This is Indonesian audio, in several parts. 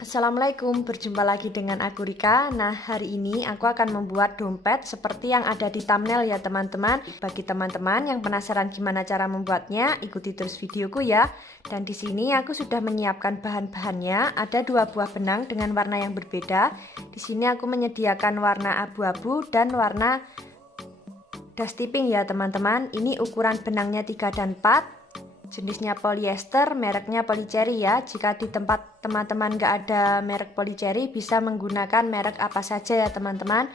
Assalamualaikum, berjumpa lagi dengan aku Rika. Nah, hari ini aku akan membuat dompet seperti yang ada di thumbnail ya teman-teman. Bagi teman-teman yang penasaran gimana cara membuatnya, ikuti terus videoku ya. Dan di sini aku sudah menyiapkan bahan-bahannya. Ada 2 buah benang dengan warna yang berbeda. Di sini aku menyediakan warna abu-abu dan warna dust tipping ya teman-teman. Ini ukuran benangnya 3 dan 4. Jenisnya polyester, mereknya Polycherry ya. Jika di tempat teman-teman gak ada merek Polycherry, bisa menggunakan merek apa saja ya teman-teman.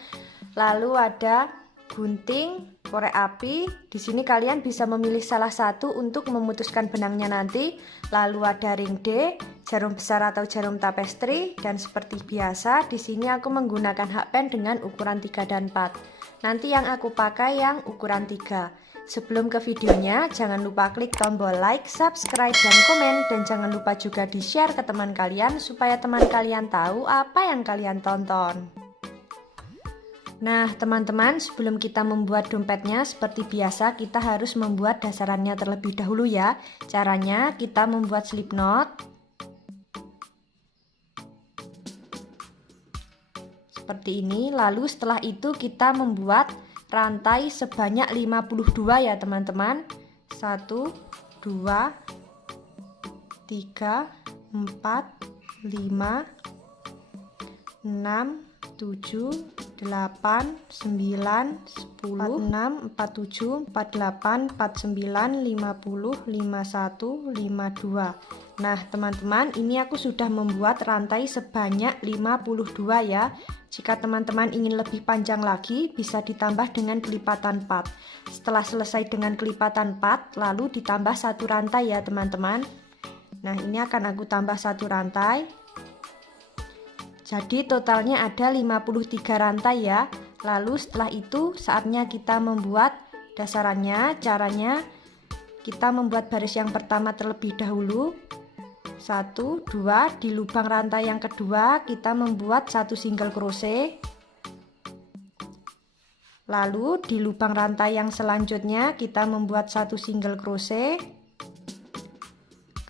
Lalu ada gunting, korek api. Di sini kalian bisa memilih salah satu untuk memutuskan benangnya nanti. Lalu ada ring D, jarum besar atau jarum tapestri, dan seperti biasa di sini aku menggunakan hakpen dengan ukuran 3 dan 4. Nanti yang aku pakai yang ukuran 3. Sebelum ke videonya, jangan lupa klik tombol like, subscribe, dan komen. Dan jangan lupa juga di-share ke teman kalian supaya teman kalian tahu apa yang kalian tonton. Nah teman-teman, sebelum kita membuat dompetnya seperti biasa, kita harus membuat dasarannya terlebih dahulu ya. Caranya kita membuat slip knot seperti ini. Lalu setelah itu kita membuat rantai sebanyak 52 ya teman-teman. 1 2 3 4 5 6 7 8 9 10 46 47 48 49 50 51 52. Nah teman-teman, ini aku sudah membuat rantai sebanyak 52 ya. Jika teman-teman ingin lebih panjang lagi, bisa ditambah dengan kelipatan 4. Setelah selesai dengan kelipatan 4, lalu ditambah satu rantai ya teman-teman. Nah ini akan aku tambah satu rantai. Jadi totalnya ada 53 rantai ya. Lalu setelah itu saatnya kita membuat dasarannya. Caranya kita membuat baris yang pertama terlebih dahulu. 1 2, di lubang rantai yang kedua kita membuat 1 single crochet. Lalu di lubang rantai yang selanjutnya kita membuat 1 single crochet.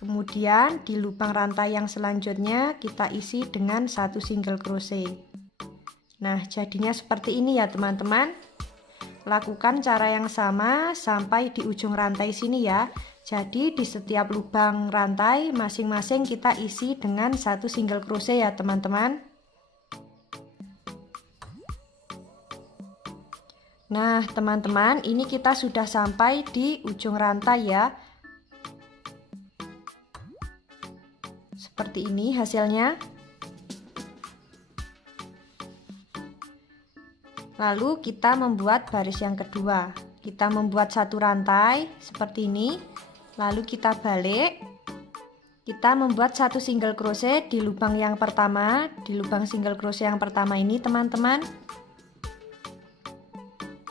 Kemudian di lubang rantai yang selanjutnya kita isi dengan 1 single crochet. Nah jadinya seperti ini ya teman-teman. Lakukan cara yang sama sampai di ujung rantai sini ya. Jadi di setiap lubang rantai masing-masing kita isi dengan 1 single crochet ya teman-teman. Nah teman-teman, ini kita sudah sampai di ujung rantai ya. Seperti ini hasilnya. Lalu kita membuat baris yang kedua. Kita membuat 1 rantai seperti ini. Lalu kita balik. Kita membuat 1 single crochet di lubang yang pertama. Di lubang single crochet yang pertama ini teman-teman.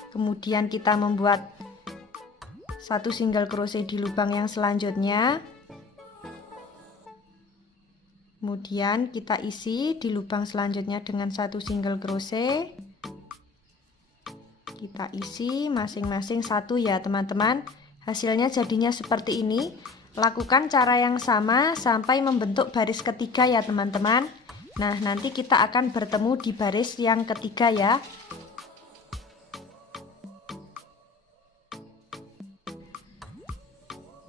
Kemudian kita membuat 1 single crochet di lubang yang selanjutnya. Kemudian kita isi di lubang selanjutnya dengan 1 single crochet. Kita isi masing-masing 1 ya teman-teman. Hasilnya jadinya seperti ini. Lakukan cara yang sama sampai membentuk baris ketiga ya teman-teman. Nah nanti kita akan bertemu di baris yang ketiga ya.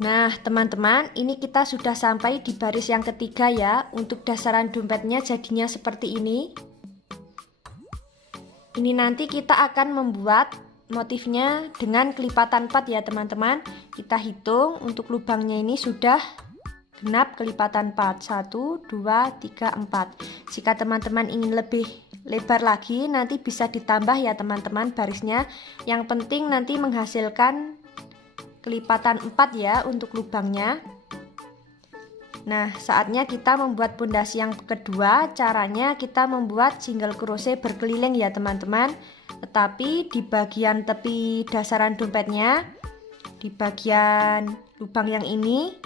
Nah teman-teman, ini kita sudah sampai di baris yang ketiga ya. Untuk dasaran dompetnya jadinya seperti ini. Ini nanti kita akan membuat motifnya dengan kelipatan 4 ya teman-teman. Kita hitung untuk lubangnya ini sudah genap kelipatan 4. 1 2 3 4. Jika teman-teman ingin lebih lebar lagi nanti bisa ditambah ya teman-teman barisnya. Yang penting nanti menghasilkan kelipatan 4 ya untuk lubangnya. Nah saatnya kita membuat pondasi yang kedua. Caranya kita membuat single crochet berkeliling ya teman-teman. Tetapi di bagian tepi dasaran dompetnya, di bagian lubang yang ini,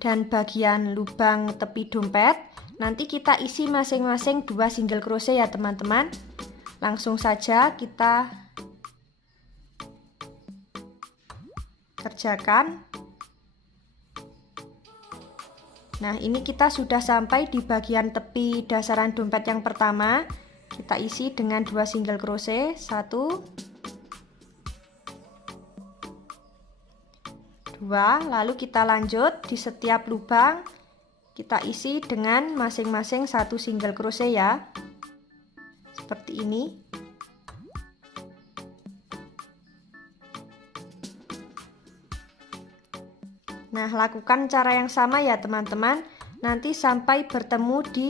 dan bagian lubang tepi dompet, nanti kita isi masing-masing 2 single crochet ya teman-teman. Langsung saja kita kerjakan. Nah, ini kita sudah sampai di bagian tepi dasaran dompet yang pertama. Kita isi dengan 2 single crochet, 1 2, lalu kita lanjut di setiap lubang kita isi dengan masing-masing 1 single crochet ya. Seperti ini. Nah, lakukan cara yang sama ya teman-teman. Nanti sampai bertemu di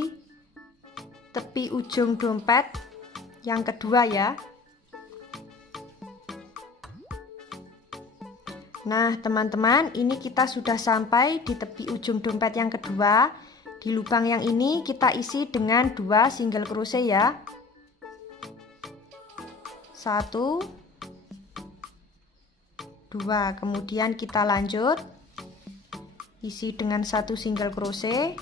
tepi ujung dompet yang kedua ya. Nah, teman-teman, ini kita sudah sampai di tepi ujung dompet yang kedua. Di lubang yang ini kita isi dengan 2 single crochet ya. 1 2, kemudian kita lanjut isi dengan 1 single crochet.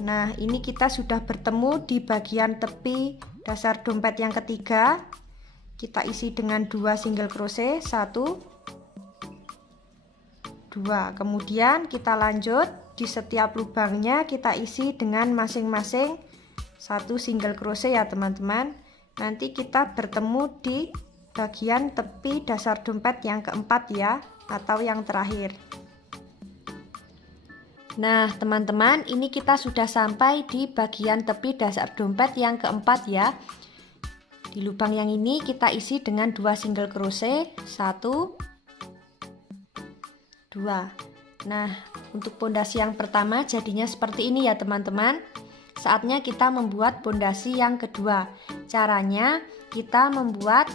Nah, ini kita sudah bertemu di bagian tepi dasar dompet yang ketiga. Kita isi dengan 2 single crochet, 1 2, kemudian kita lanjut di setiap lubangnya kita isi dengan masing-masing 1 single crochet ya teman-teman. Nanti kita bertemu di bagian tepi dasar dompet yang keempat ya, atau yang terakhir. Nah teman-teman, ini kita sudah sampai di bagian tepi dasar dompet yang keempat ya. Di lubang yang ini kita isi dengan 2 single crochet, 1 2. Nah, untuk pondasi yang pertama jadinya seperti ini ya teman-teman. Saatnya kita membuat pondasi yang kedua. Caranya kita membuat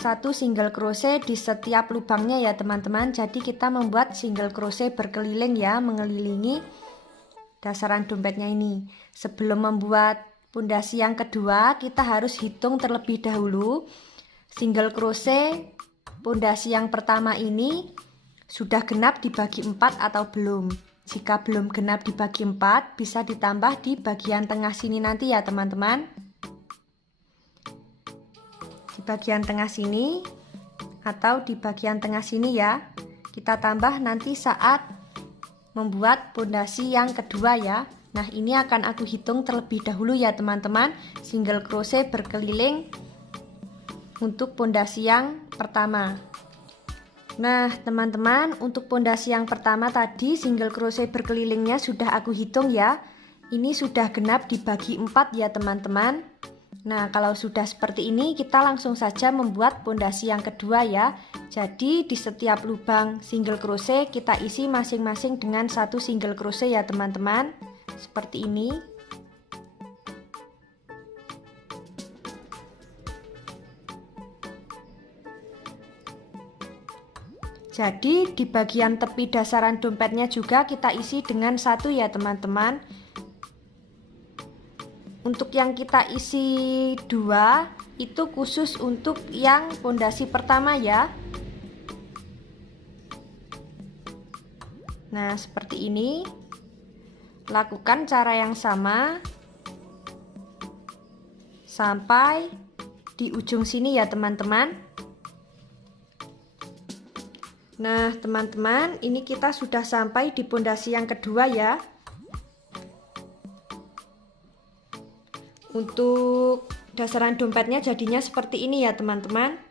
1 single crochet di setiap lubangnya ya teman-teman. Jadi kita membuat single crochet berkeliling ya, mengelilingi dasaran dompetnya ini. Sebelum membuat pondasi yang kedua, kita harus hitung terlebih dahulu single crochet pondasi yang pertama ini sudah genap dibagi 4 atau belum. Jika belum genap dibagi 4, bisa ditambah di bagian tengah sini nanti ya teman-teman. Di bagian tengah sini atau di bagian tengah sini ya, kita tambah nanti saat membuat pondasi yang kedua ya. Nah, ini akan aku hitung terlebih dahulu ya teman-teman, single crochet berkeliling untuk pondasi yang pertama. Nah teman-teman, untuk pondasi yang pertama tadi single crochet berkelilingnya sudah aku hitung ya. Ini sudah genap dibagi 4 ya teman-teman. Nah, kalau sudah seperti ini kita langsung saja membuat pondasi yang kedua ya. Jadi di setiap lubang single crochet kita isi masing-masing dengan 1 single crochet ya teman-teman. Seperti ini. Jadi di bagian tepi dasaran dompetnya juga kita isi dengan 1 ya teman-teman. Untuk yang kita isi 2 itu khusus untuk yang pondasi pertama ya. Nah seperti ini. Lakukan cara yang sama sampai di ujung sini ya teman-teman. Nah teman-teman, ini kita sudah sampai di pondasi yang kedua ya. Untuk dasaran dompetnya jadinya seperti ini ya teman-teman.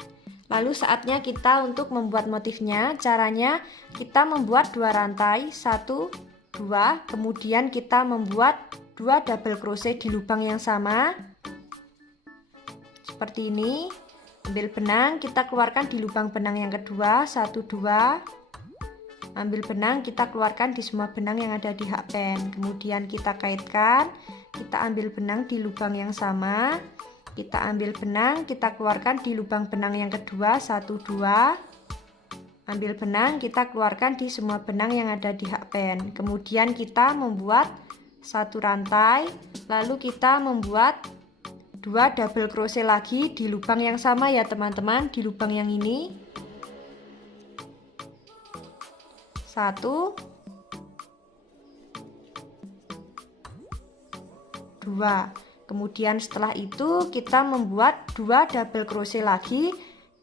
Lalu saatnya kita untuk membuat motifnya. Caranya kita membuat 2 rantai, 1 2, kemudian kita membuat 2 double crochet di lubang yang sama seperti ini. Ambil benang, kita keluarkan di lubang benang yang kedua, 1 2. Ambil benang, kita keluarkan di semua benang yang ada di hakpen. Kemudian kita kaitkan, kita ambil benang di lubang yang sama, kita ambil benang, kita keluarkan di lubang benang yang kedua, 1 2. Ambil benang, kita keluarkan di semua benang yang ada di hakpen. Kemudian kita membuat 1 rantai, lalu kita membuat 2 double crochet lagi di lubang yang sama ya teman-teman, di lubang yang ini. 1 2. Kemudian setelah itu kita membuat 2 double crochet lagi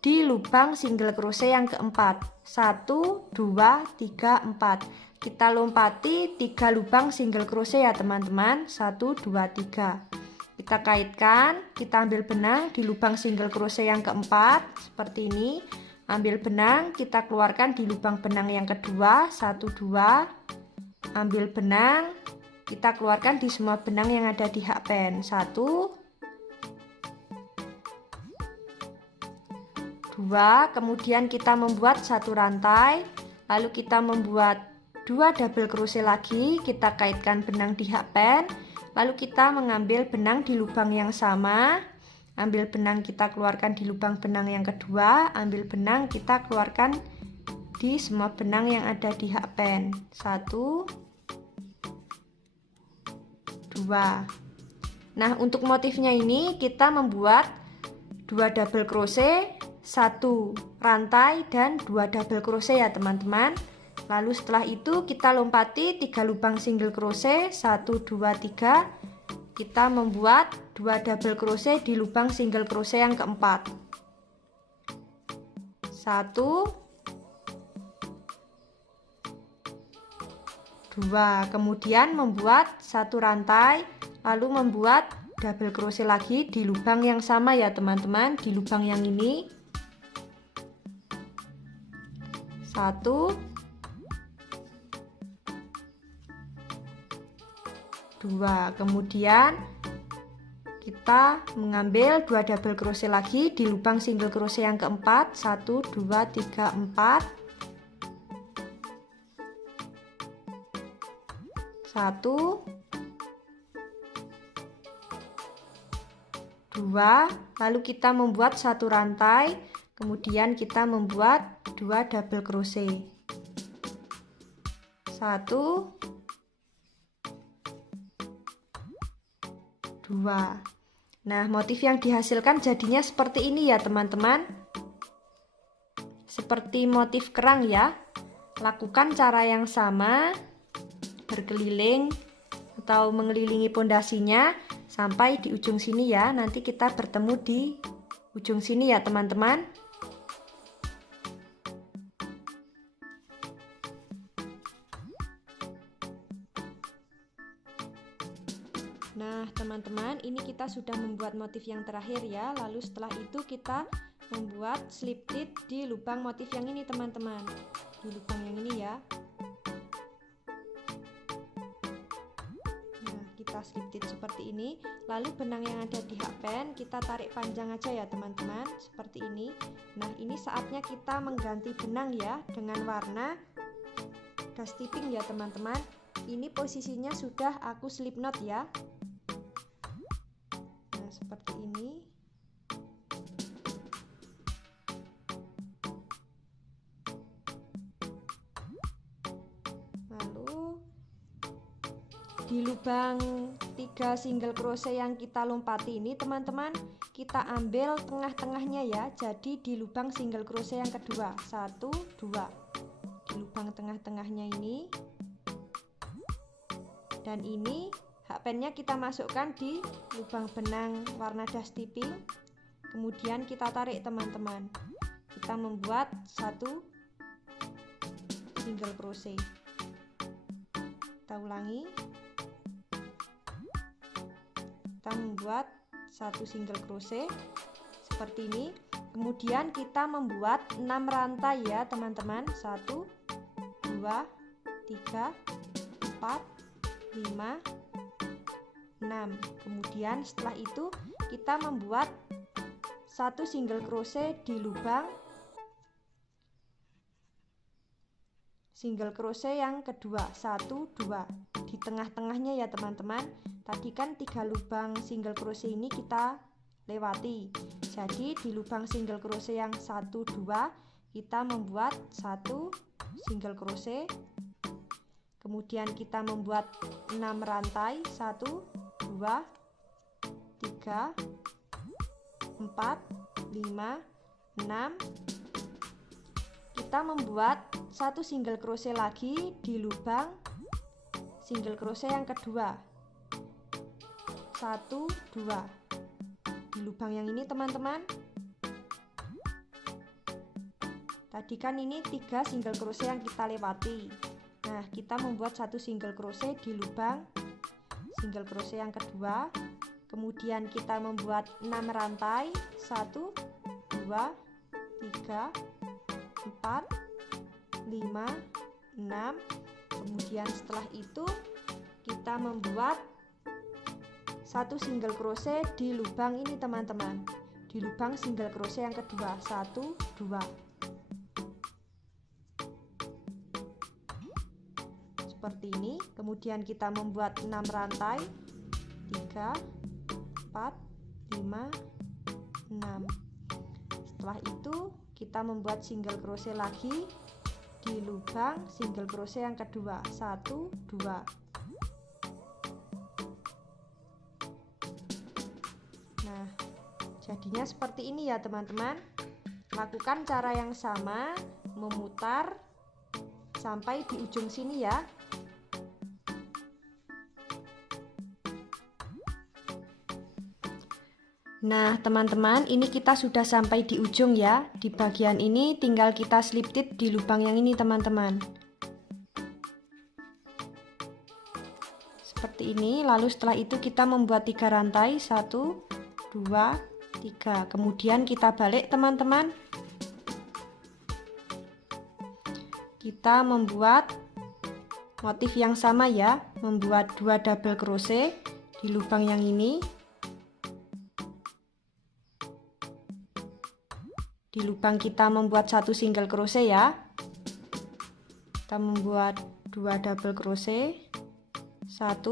di lubang single crochet yang keempat. 1 2 3 4. kita lompati 3 lubang single crochet ya teman-teman. 1 2 3. Kita kaitkan, kita ambil benang di lubang single crochet yang keempat seperti ini. Ambil benang, kita keluarkan di lubang benang yang kedua. 1 2. Ambil benang, kita keluarkan di semua benang yang ada di hakpen. 1 2. Kemudian kita membuat satu rantai, lalu kita membuat 2 double crochet lagi. Kita kaitkan benang di hakpen, lalu kita mengambil benang di lubang yang sama. Ambil benang, kita keluarkan di lubang benang yang kedua. Ambil benang, kita keluarkan di semua benang yang ada di hakpen. 1 2. Nah, untuk motifnya ini kita membuat 2 double crochet, 1 rantai dan 2 double crochet ya teman-teman. Lalu setelah itu kita lompati 3 lubang single crochet. 1 2 3. Kita membuat 2 double crochet di lubang single crochet yang keempat. 1 2. Kemudian membuat satu rantai, lalu membuat double crochet lagi di lubang yang sama ya teman-teman, di lubang yang ini. 1 2. Kemudian kita mengambil 2 double crochet lagi di lubang single crochet yang keempat. 1 2 3 4. 1 2. Lalu kita membuat satu rantai, kemudian kita membuat 2 double crochet. 1 2. Nah, motif yang dihasilkan jadinya seperti ini ya teman-teman. Seperti motif kerang ya. Lakukan cara yang sama, berkeliling atau mengelilingi pondasinya sampai di ujung sini ya. Nanti kita bertemu di ujung sini ya teman-teman. Nah teman-teman, ini kita sudah membuat motif yang terakhir ya. Lalu setelah itu kita membuat slip knit di lubang motif yang ini teman-teman, di lubang yang ini ya. Nah kita slip knit seperti ini. Lalu benang yang ada di hakpen kita tarik panjang aja ya teman-teman, seperti ini. Nah ini saatnya kita mengganti benang ya, dengan warna dust tipping ya teman-teman. Ini posisinya sudah aku slip knot ya. Nah seperti ini. Lalu di lubang 3 single crochet yang kita lompati ini teman-teman, kita ambil tengah-tengahnya ya. Jadi di lubang single crochet yang kedua. 1 2. Di lubang tengah-tengahnya ini. Dan ini hakpennya kita masukkan di lubang benang warna dust tipping. Kemudian kita tarik teman-teman. Kita membuat satu single crochet. Kita ulangi. Kita membuat satu single crochet seperti ini. Kemudian kita membuat 6 rantai ya teman-teman. 1 2 3 4 5 6. Kemudian setelah itu kita membuat satu single crochet di lubang single crochet yang kedua. 1 2 di tengah-tengahnya ya teman-teman. Tadi kan 3 lubang single crochet ini kita lewati. Jadi di lubang single crochet yang 1 2 kita membuat satu single crochet. Kemudian kita membuat 6 rantai. 1 2 3 4 5 6. Kita membuat satu single crochet lagi di lubang single crochet yang kedua. 1 2 di lubang yang ini teman-teman. Tadi kan ini 3 single crochet yang kita lewati. Nah, kita membuat satu single crochet di lubang single crochet yang kedua. Kemudian kita membuat 6 rantai, 1 2 3 4 5 6. Kemudian setelah itu kita membuat satu single crochet di lubang ini teman-teman, di lubang single crochet yang kedua, 1 2. Seperti ini. Kemudian kita membuat 6 rantai, 3 4 5 6. Setelah itu kita membuat single crochet lagi di lubang single crochet yang kedua, 1 2. Nah, jadinya seperti ini ya teman-teman. Lakukan cara yang sama, memutar sampai di ujung sini ya. Nah teman-teman, ini kita sudah sampai di ujung ya. Di bagian ini tinggal kita slip knit di lubang yang ini teman-teman. Seperti ini. Lalu setelah itu kita membuat 3 rantai, 1 2 3. Kemudian kita balik teman-teman. Kita membuat motif yang sama ya, membuat 2 double crochet di lubang yang ini. Di lubang kita membuat satu single crochet ya. Kita membuat 2 double crochet, 1,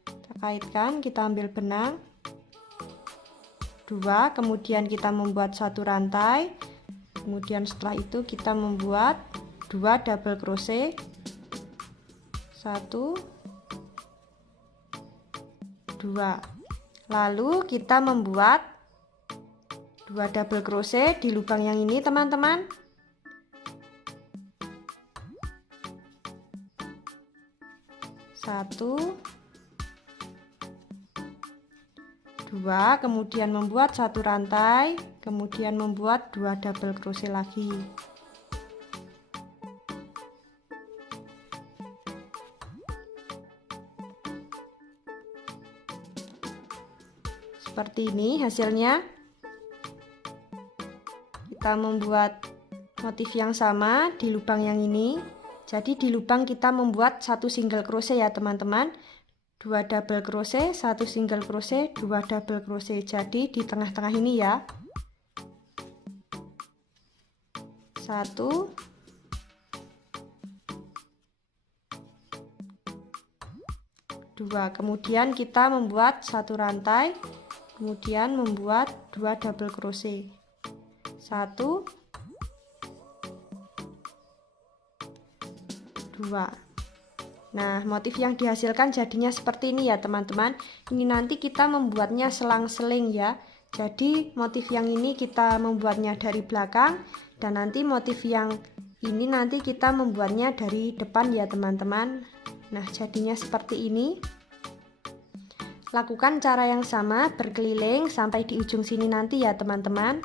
kita kaitkan, kita ambil benang, 2, kemudian kita membuat 1 rantai, kemudian setelah itu kita membuat 2 double crochet, 1 2. Lalu kita membuat 2 double crochet di lubang yang ini teman-teman. Satu, 2, kemudian membuat 1 rantai, kemudian membuat 2 double crochet lagi. Seperti ini hasilnya. Kita membuat motif yang sama di lubang yang ini. Jadi di lubang kita membuat 1 single crochet ya teman-teman, 2 double crochet, 1 single crochet, 2 double crochet. Jadi di tengah-tengah ini ya, 1 2. Kemudian kita membuat 1 rantai, kemudian membuat 2 double crochet, 1 2. Nah, motif yang dihasilkan jadinya seperti ini ya teman-teman. Ini nanti kita membuatnya selang-seling ya. Jadi motif yang ini kita membuatnya dari belakang, dan nanti motif yang ini nanti kita membuatnya dari depan ya teman-teman. Nah, jadinya seperti ini. Lakukan cara yang sama berkeliling sampai di ujung sini nanti ya teman-teman.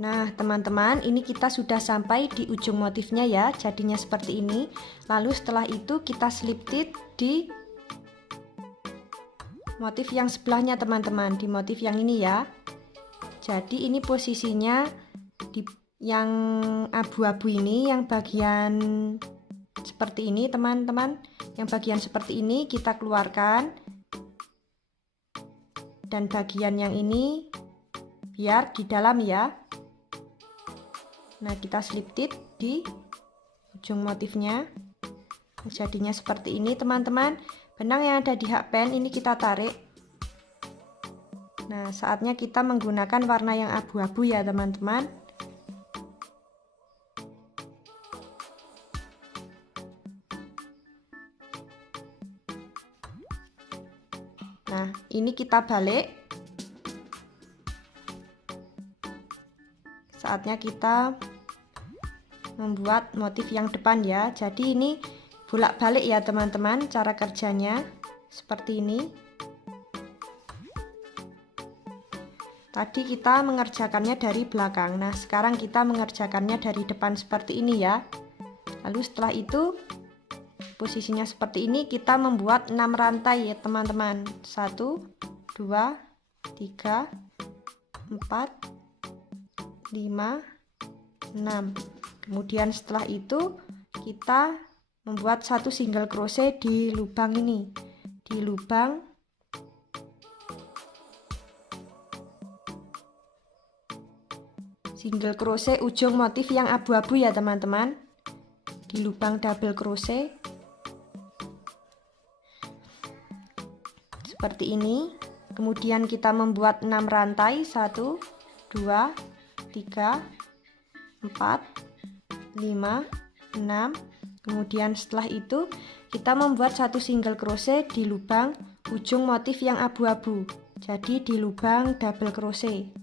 Nah teman-teman, ini kita sudah sampai di ujung motifnya ya, jadinya seperti ini. Lalu setelah itu kita slip knit di motif yang sebelahnya teman-teman, di motif yang ini ya. Jadi ini posisinya di yang abu-abu ini, yang bagian seperti ini teman-teman. Yang bagian seperti ini kita keluarkan, dan bagian yang ini biar di dalam ya. Nah, kita slip knit di ujung motifnya. Jadinya seperti ini teman-teman. Benang yang ada di hakpen ini kita tarik. Nah, saatnya kita menggunakan warna yang abu-abu ya teman-teman. Nah, ini kita balik. Saatnya kita membuat motif yang depan ya. Jadi ini bolak-balik ya teman-teman, cara kerjanya seperti ini. Tadi kita mengerjakannya dari belakang. Nah, sekarang kita mengerjakannya dari depan seperti ini ya. Lalu setelah itu posisinya seperti ini, kita membuat 6 rantai ya teman-teman. 1 2 3 4 5 6. Kemudian setelah itu kita membuat 1 single crochet di lubang ini, di lubang single crochet ujung motif yang abu-abu ya teman-teman, di lubang double crochet seperti ini. Kemudian kita membuat 6 rantai, 1 2 3 4 5 6. Kemudian setelah itu kita membuat 1 single crochet di lubang ujung motif yang abu-abu, jadi di lubang double crochet.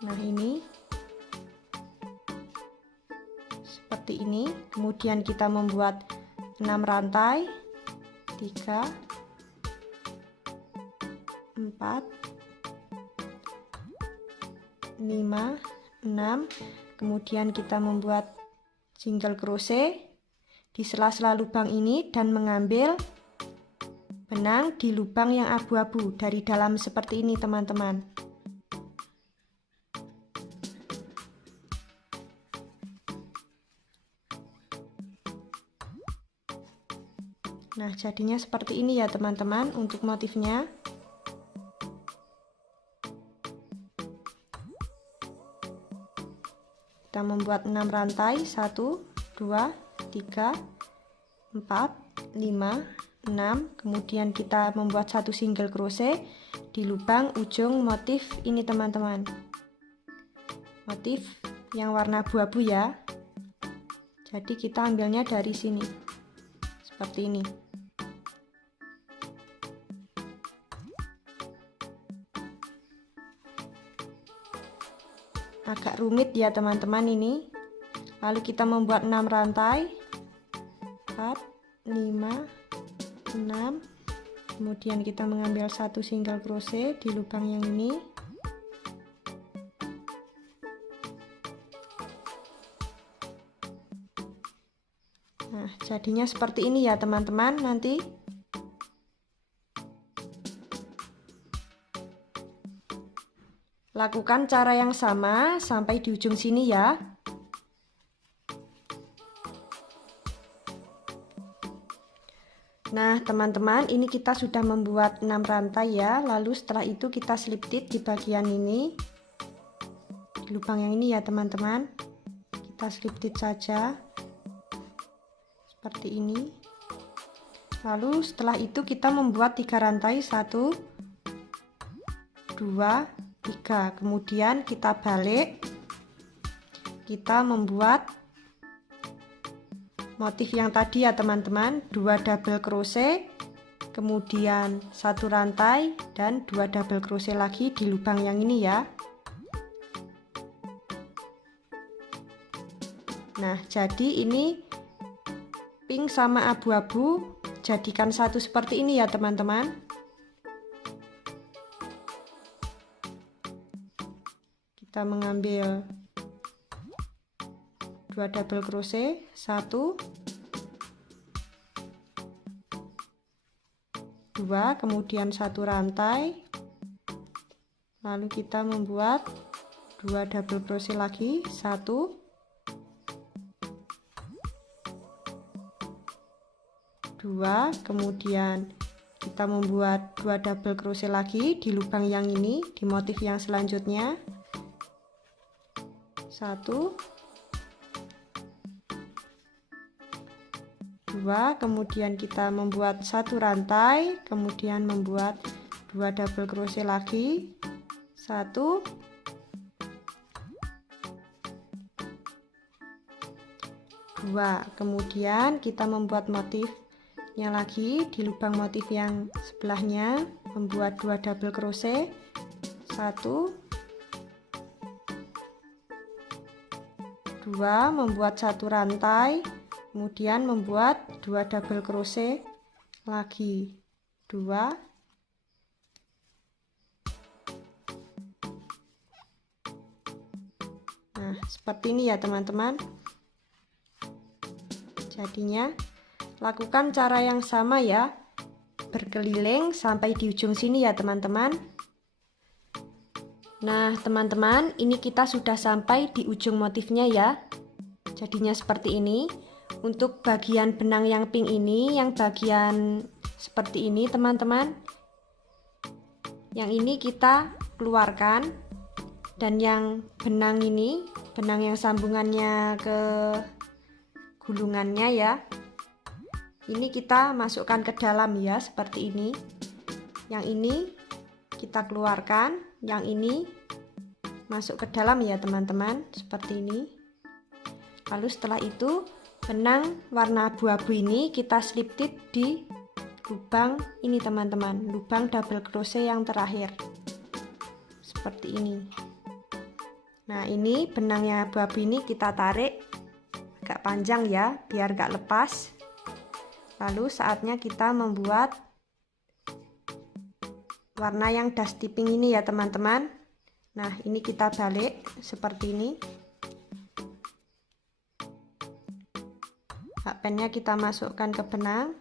Nah, ini seperti ini. Kemudian kita membuat 6 rantai, 3 4 5 6. Kemudian kita membuat single crochet di sela-sela lubang ini dan mengambil benang di lubang yang abu-abu dari dalam seperti ini teman-teman. Nah, jadinya seperti ini ya teman-teman untuk motifnya. Kita membuat 6 rantai, 1 2 3 4 5 6. Kemudian kita membuat 1 single crochet di lubang ujung motif ini teman-teman, motif yang warna abu-abu ya. Jadi kita ambilnya dari sini seperti ini. Agak rumit ya teman-teman ini. Lalu kita membuat 6 rantai, 4 5 6. Kemudian kita mengambil 1 single crochet di lubang yang ini. Nah, jadinya seperti ini ya teman-teman nanti. Lakukan cara yang sama sampai di ujung sini ya. Nah teman-teman, ini kita sudah membuat 6 rantai ya. Lalu setelah itu kita slip stitch di bagian ini, di lubang yang ini ya teman-teman. Kita slip stitch saja seperti ini. Lalu setelah itu kita membuat 3 rantai, 1 2 3. Kemudian kita balik, kita membuat motif yang tadi ya teman-teman, 2 double crochet, kemudian 1 rantai dan 2 double crochet lagi di lubang yang ini ya. Nah, jadi ini pink sama abu-abu, jadikan satu seperti ini ya teman-teman. Kita mengambil 2 double crochet, 1 2, kemudian 1 rantai, lalu kita membuat 2 double crochet lagi, 1 2, kemudian kita membuat 2 double crochet lagi di lubang yang ini, di motif yang selanjutnya, 1 2, kemudian kita membuat 1 rantai, kemudian membuat 2 double crochet lagi, 1 2, kemudian kita membuat motifnya lagi di lubang motif yang sebelahnya, membuat 2 double crochet, 1 2, membuat 1 rantai, kemudian membuat 2 double crochet lagi, 2 seperti ini ya teman-teman. Jadinya lakukan cara yang sama ya, berkeliling sampai di ujung sini ya teman-teman. Nah teman-teman, ini kita sudah sampai di ujung motifnya ya. Jadinya seperti ini. Untuk bagian benang yang pink ini, yang bagian seperti ini teman-teman, yang ini kita keluarkan, dan yang benang ini, benang yang sambungannya ke gulungannya ya, ini kita masukkan ke dalam ya, seperti ini. Yang ini kita keluarkan, yang ini masuk ke dalam ya teman-teman, seperti ini. Lalu setelah itu benang warna abu-abu ini kita slip tip di lubang ini teman-teman, lubang double crochet yang terakhir, seperti ini. Nah ini benangnya abu-abu ini kita tarik agak panjang ya, biar gak lepas. Lalu saatnya kita membuat warna yang dust tipping ini ya teman-teman. Nah ini kita balik seperti ini. Hakpennya kita masukkan ke benang.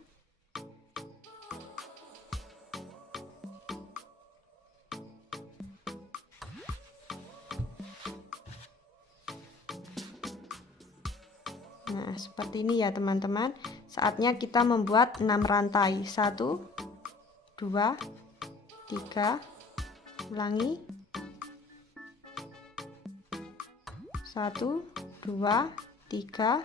Nah seperti ini ya teman-teman. Saatnya kita membuat 6 rantai. 1 2 3, ulangi, 1 2 3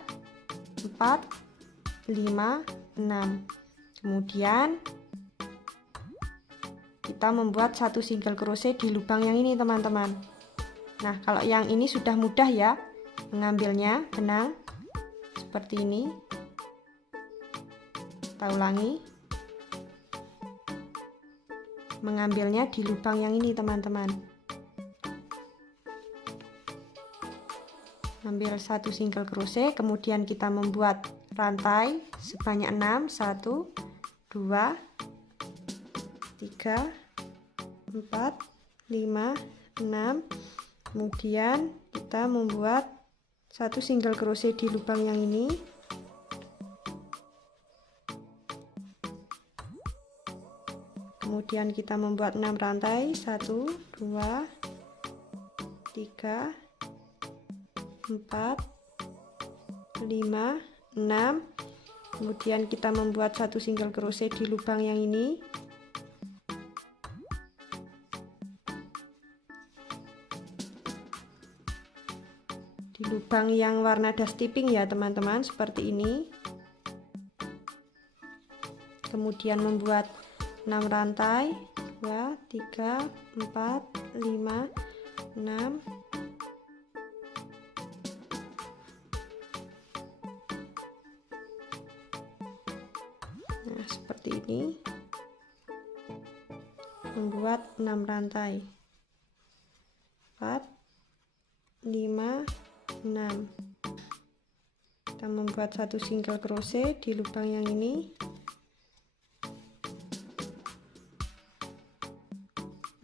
4 5 6. Kemudian kita membuat 1 single crochet di lubang yang ini teman-teman. Nah kalau yang ini sudah mudah ya mengambilnya, benang seperti ini. Kita ulangi, mengambilnya di lubang yang ini teman-teman. Ambil 1 single crochet, kemudian kita membuat rantai sebanyak 6, 1 2 3 4 5 6. Kemudian kita membuat 1 single crochet di lubang yang ini. Kemudian kita membuat 6 rantai, 1 2 3 4 5 6. Kemudian kita membuat 1 single crochet di lubang yang ini. Di lubang yang warna dust tipping ya teman-teman, seperti ini. Kemudian membuat 6 rantai, 2 3 4 5 6. Nah seperti ini, membuat 6 rantai, 4 5 6. Kita membuat 1 single crochet di lubang yang ini.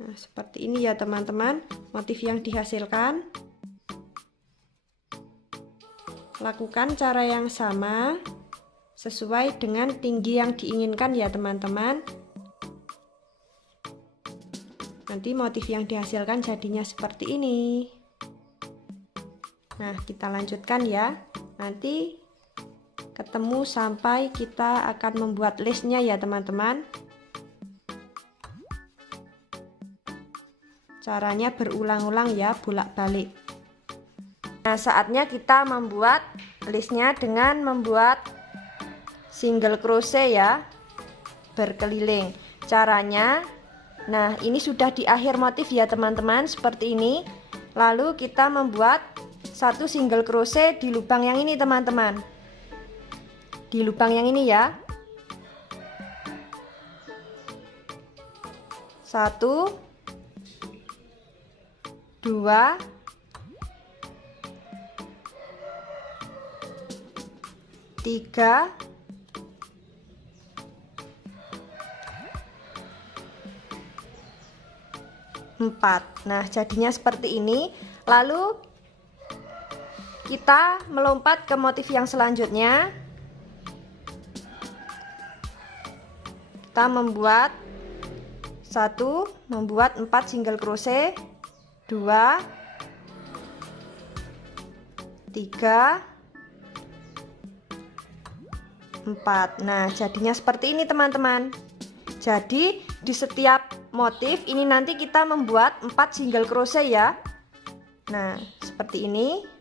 Nah seperti ini ya teman-teman motif yang dihasilkan. Lakukan cara yang sama sesuai dengan tinggi yang diinginkan ya teman-teman. Nanti motif yang dihasilkan jadinya seperti ini. Nah kita lanjutkan ya, nanti ketemu sampai kita akan membuat lace-nya ya teman-teman. Caranya berulang-ulang ya, bolak-balik. Nah saatnya kita membuat lace-nya dengan membuat single crochet ya, berkeliling. Caranya, nah ini sudah di akhir motif ya teman-teman, seperti ini. Lalu kita membuat 1 single crochet di lubang yang ini teman-teman, di lubang yang ini ya. 1 2 3 4. Nah jadinya seperti ini. Lalu kita melompat ke motif yang selanjutnya. Kita membuat 4 single crochet, 2, 3, 4. Nah, jadinya seperti ini teman-teman. Jadi di setiap motif ini nanti kita membuat 4 single crochet ya. Nah, seperti ini.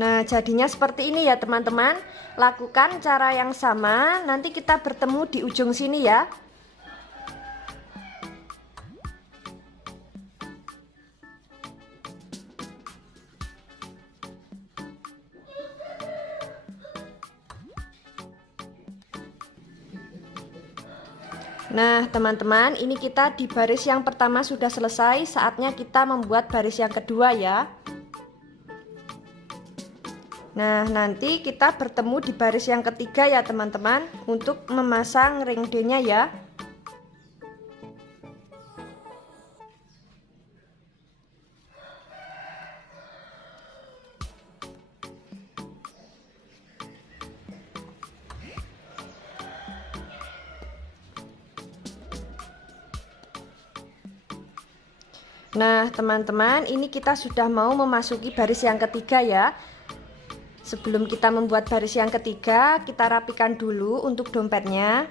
Nah, jadinya seperti ini ya teman-teman. Lakukan cara yang sama, nanti kita bertemu di ujung sini ya. Nah teman-teman, ini kita di baris yang pertama sudah selesai. Saatnya kita membuat baris yang kedua ya. Nah, nanti kita bertemu di baris yang ketiga ya teman-teman, untuk memasang ring D-nya ya. Nah, teman-teman, ini kita sudah mau memasuki baris yang ketiga ya. Sebelum kita membuat baris yang ketiga, kita rapikan dulu untuk dompetnya.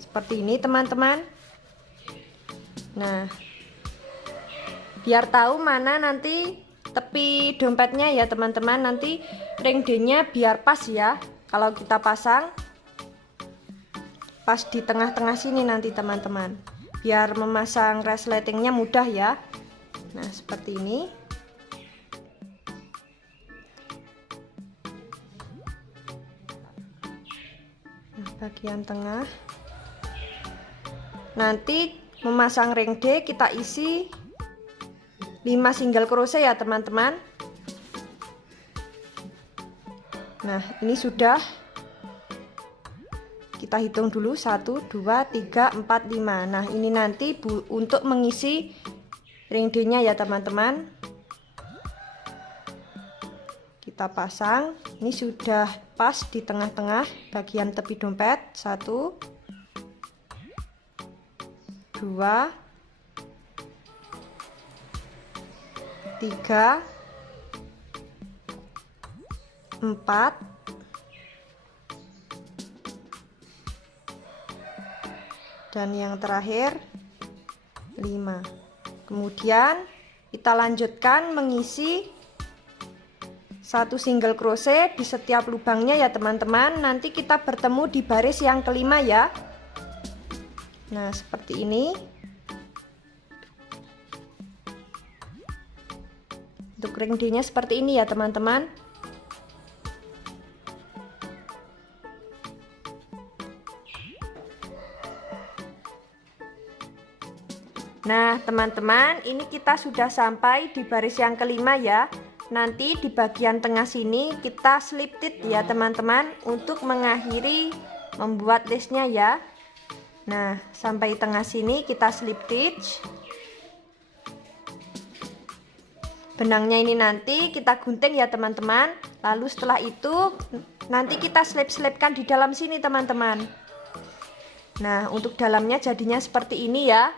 Seperti ini teman-teman. Nah, biar tahu mana nanti tepi dompetnya ya teman-teman. Nanti ring D-nya biar pas ya. Kalau kita pasang pas di tengah-tengah sini nanti teman-teman, biar memasang resletingnya mudah ya. Nah, seperti ini. Bagian tengah. Nanti memasang ring D kita isi 5 single crochet ya teman-teman. Nah, ini sudah. Kita hitung dulu 1 2 3 4 5. Nah, ini nanti untuk mengisi ring D-nya ya teman-teman. Kita pasang, ini sudah pas di tengah-tengah bagian tepi dompet. 1 2 3 4 dan yang terakhir 5. Kemudian kita lanjutkan mengisi 1 single crochet di setiap lubangnya ya teman-teman. Nanti kita bertemu di baris yang kelima ya. Nah, seperti ini. Untuk ring D-nya seperti ini ya teman-teman. Nah teman-teman, ini kita sudah sampai di baris yang kelima ya. Nanti di bagian tengah sini kita slip stitch ya teman-teman, untuk mengakhiri membuat listnya ya. Nah, sampai tengah sini kita slip stitch. Benangnya ini nanti kita gunting ya teman-teman. Lalu setelah itu nanti kita selip-selipkan di dalam sini teman-teman. Nah, untuk dalamnya jadinya seperti ini ya.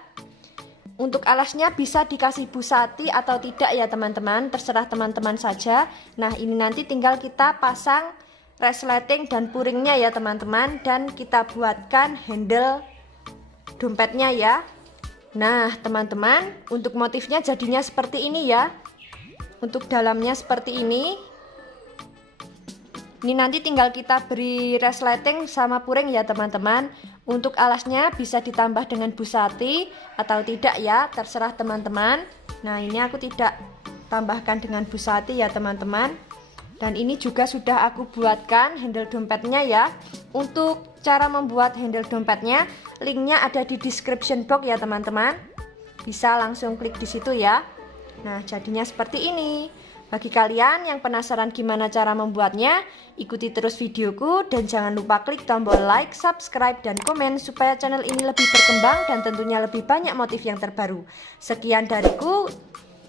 Untuk alasnya bisa dikasih busati atau tidak ya teman-teman, terserah teman-teman saja. Nah, ini nanti tinggal kita pasang resleting dan puringnya ya teman-teman, dan kita buatkan handle dompetnya ya. Nah teman-teman, untuk motifnya jadinya seperti ini ya. Untuk dalamnya seperti ini. Ini nanti tinggal kita beri resleting sama puring ya teman-teman. Untuk alasnya bisa ditambah dengan busati atau tidak ya, terserah teman-teman. Nah ini aku tidak tambahkan dengan busati ya teman-teman. Dan ini juga sudah aku buatkan handle dompetnya ya. Untuk cara membuat handle dompetnya, linknya ada di description box ya teman-teman. Bisa langsung klik di situ ya. Nah jadinya seperti ini. Bagi kalian yang penasaran gimana cara membuatnya, ikuti terus videoku dan jangan lupa klik tombol like, subscribe, dan komen supaya channel ini lebih berkembang dan tentunya lebih banyak motif yang terbaru. Sekian dariku,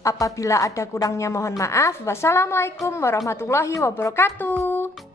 apabila ada kurangnya mohon maaf. Wassalamualaikum warahmatullahi wabarakatuh.